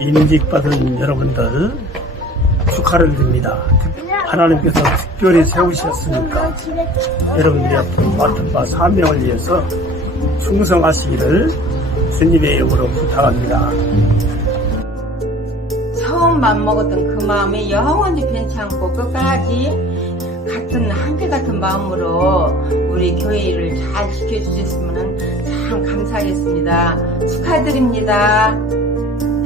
임직받은 여러분들 축하를 드립니다. 하나님께서 특별히 세우셨으니까 여러분들이 앞으로 맡은 바 사명을 위해서 충성하시기를 주님의 이름으로 부탁합니다. 처음 맘먹었던 그 마음이 영원히 변치 않고 끝까지 같은 한결 같은 마음으로 우리 교회를 잘 지켜주셨으면 참 감사하겠습니다. 축하드립니다.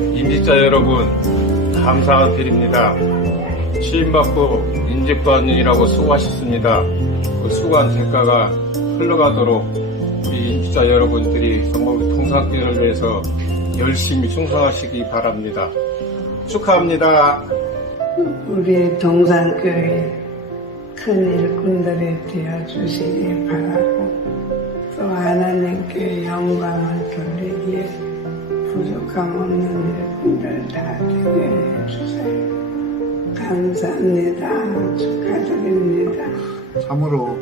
임직자 여러분 감사드립니다. 취임받고 임직관이라고 수고하셨습니다. 그 수고한 대가가 흘러가도록 우리 임직자 여러분들이 정말 통상길을 위해서 열심히 충성하시기 바랍니다. 축하합니다. 우리 동산교회 큰 일꾼들이 되어주시기 바라고 없는 일꾼들 다 되게 해주세요. 감사합니다. 축하드립니다. 참으로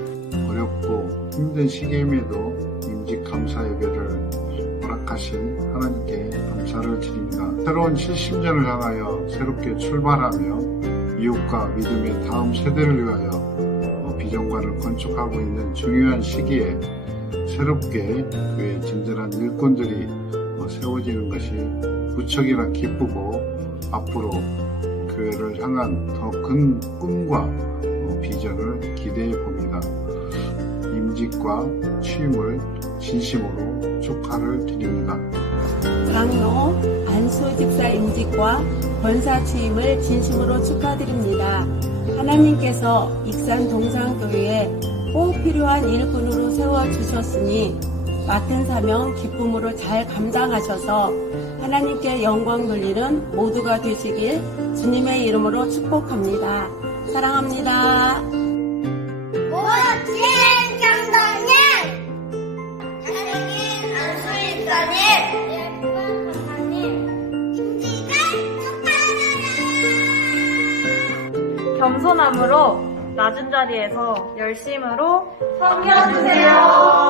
어렵고 힘든 시기임에도 임직 감사 예배를 허락하신 하나님께 감사를 드립니다. 새로운 70년을 향하여 새롭게 출발하며 이웃과 믿음의 다음 세대를 위하여 어, 비전관을 건축하고 있는 중요한 시기에 새롭게 그의 진전한 일꾼들이 어, 세워지는 것이 무척이나 기쁘고 앞으로 교회를 향한 더 큰 꿈과 어, 비전을 기대해 봅니다. 임직과 취임을 진심으로 축하를 드립니다. 장로 안수 집사 임직과 권사 취임을 진심으로 축하드립니다. 하나님께서 익산 동산교회에 꼭 필요한 일꾼으로 세워주셨으니 맡은 사명 기쁨으로 잘 감당하셔서 하나님께 영광 돌리는 모두가 되시길 주님의 이름으로 축복합니다. 사랑합니다. 멋진 장동님! 잘생긴 안수일사님! 겸손함으로 낮은 자리에서 열심으로 섬겨주세요!